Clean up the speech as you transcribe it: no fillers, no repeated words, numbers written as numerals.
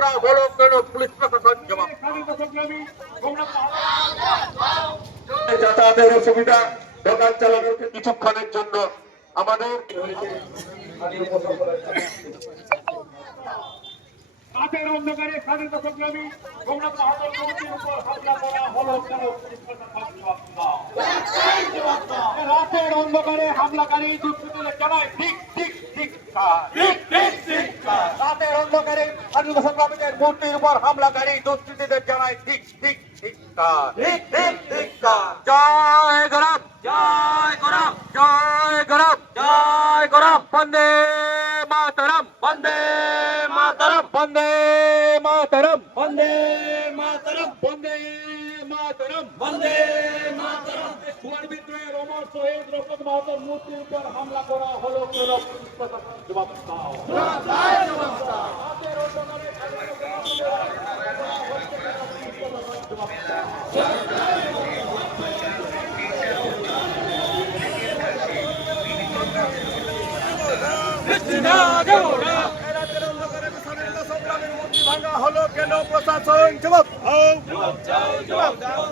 করা হলো কেন পুলিশ প্রশাসন জবাব যাতায়াতের অসুবিধা দোকান চালানোর কিছুক্ষণের জন্য আমাদের রাতের অন্ধকারে স্বাধীনতা সংগ্রামী সোমনাথ মাহাতোর কমিটির উপর হামলা করা হলো কেন রাতের অন্ধকারে হামলাকারী দুষ্কৃতীদের জানায় ঠিক ঠিক ঠিক রাতের অন্ধকারে স্বাধীনতা সংগ্রামীদের মূর্তির উপর হামলাকারী দুষ্কৃতীদের জানায় ঠিক ঠিক ঠিক ঠিক ঠিক ঠিক জয় গরব জয় গরব জয় গরব জয় গরব বন্দে মাতরম বন্দে মাতরম বন্দে মাতরম বন্দে মাতরম বন্দে মাতরম বন্দে মাতরম কুয়ার বিদ্রোহের অমর শহীদ রফত মাহাতোর মূর্তির উপর হামলা করা হলো কেন পুলিশ প্রশাসন জবাব দাও রাতের অন্ধকারে স্বাধীনতা সংগ্রামের মূর্তি ভাঙা হলো কেন প্রশাসন জবাব দাও জবাব দাও